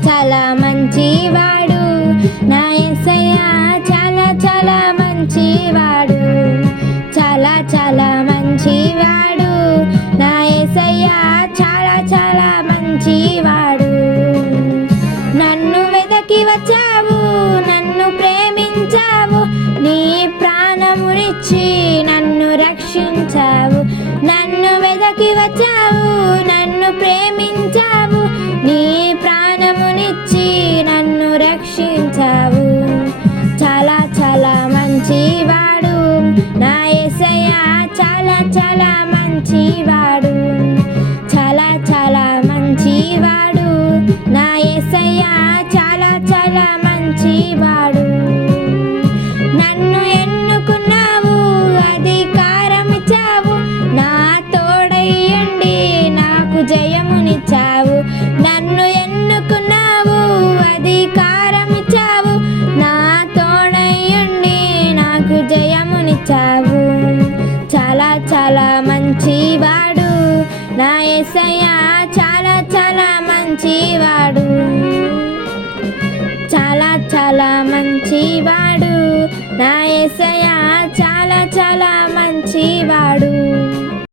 చాలా మంచివాడు నా యేసయ్య చాలా చాలా మంచివాడు చాలా మంచివాడు నా యేసయ్య చాలా చాలా మంచివాడు నన్ను వెదకి వచ్చావు నన్ను ప్రేమించావు నీ ప్రాణమునిచ్చి నన్ను రక్షించావు నన్ను వెదకి వచ్చావు నన్ను ప్రేమించావు నీ ప్రాణమునిచ్చి నన్ను రక్షించావు చాలా చాలా మంచివాడు నా యేసయ్య చాలా చాలా మంచివాడు చాలా మంచివాడు నా యేసయ్య చాలా చాలా మంచివాడు నన్ను ఎన్నుకున్నావు అధికారం ఇచ్చావు నా తోడయ్యండి నాకు జయమునిచ్చావు నన్ను ఎన్నుకున్నావు అధికారం ఇచ్చావు నా తోడయ్యండి నాకు జయమునిచ్చావు చాలా మంచివాడు నా యేసయ్య చాలా చాలా మంచివాడు చాలా మంచివాడు నా యేసయ్య చాలా చాలా మంచివాడు